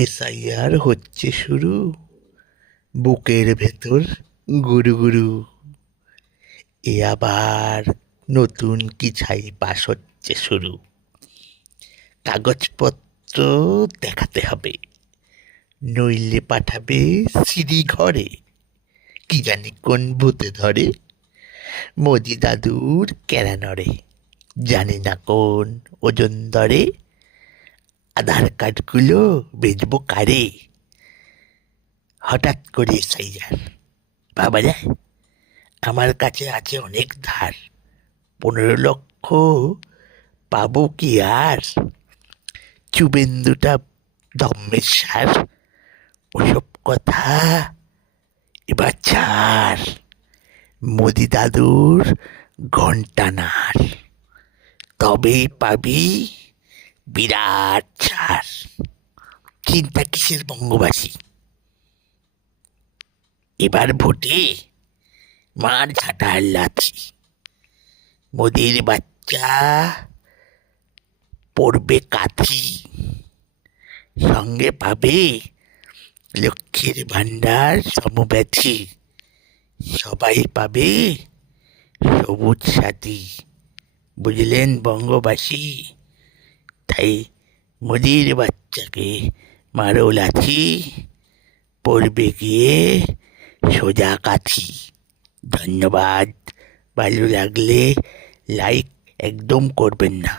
SIR হচ্ছে শুরু, বুকের ভেতর গুরু গুরু। এ আবার নতুন কি ছাই পাস হচ্ছে শুরু। কাগজপত্র দেখাতে হবে, নইলে পাঠাবে সিঁড়ি ঘরে। কি জানি কোন ভূতে ধরে, মোদি দাদুর কেরা নড়ে। জানি না কোন ওজন দরে, আধার কার্ডগুলো বেচবো কারে। হঠাৎ করে এসআইআর, ভাবা যায়? আমার কাছে আছে অনেক ধার, 15 লক্ষ পাবো কি আর? চুবেন্দুটা ধম্মের সার, ওসব কথা এবার ছাড়। মোদি দাদুর ঘন্টা নাড়, তবেই পাবি বিরাট ছাড়। চিন্তা কিসের বঙ্গবাসী, এবার ভোটে মার ঝাঁটার লাথি। মোদির বাচ্চা পড়বে কাঁথি, সঙ্গে পাবে লক্ষ্মীর ভাণ্ডার সমব্যথী। সবাই পাবে সবুজ সাথী, বুঝলেন বঙ্গবাসী? তাই মোদির বাচ্চাকে মারো লাথি, পড়বে গিয়ে সোজা কাঠি। ধন্যবাদ। ভালো লাগলে লাইক একদম করবেন না।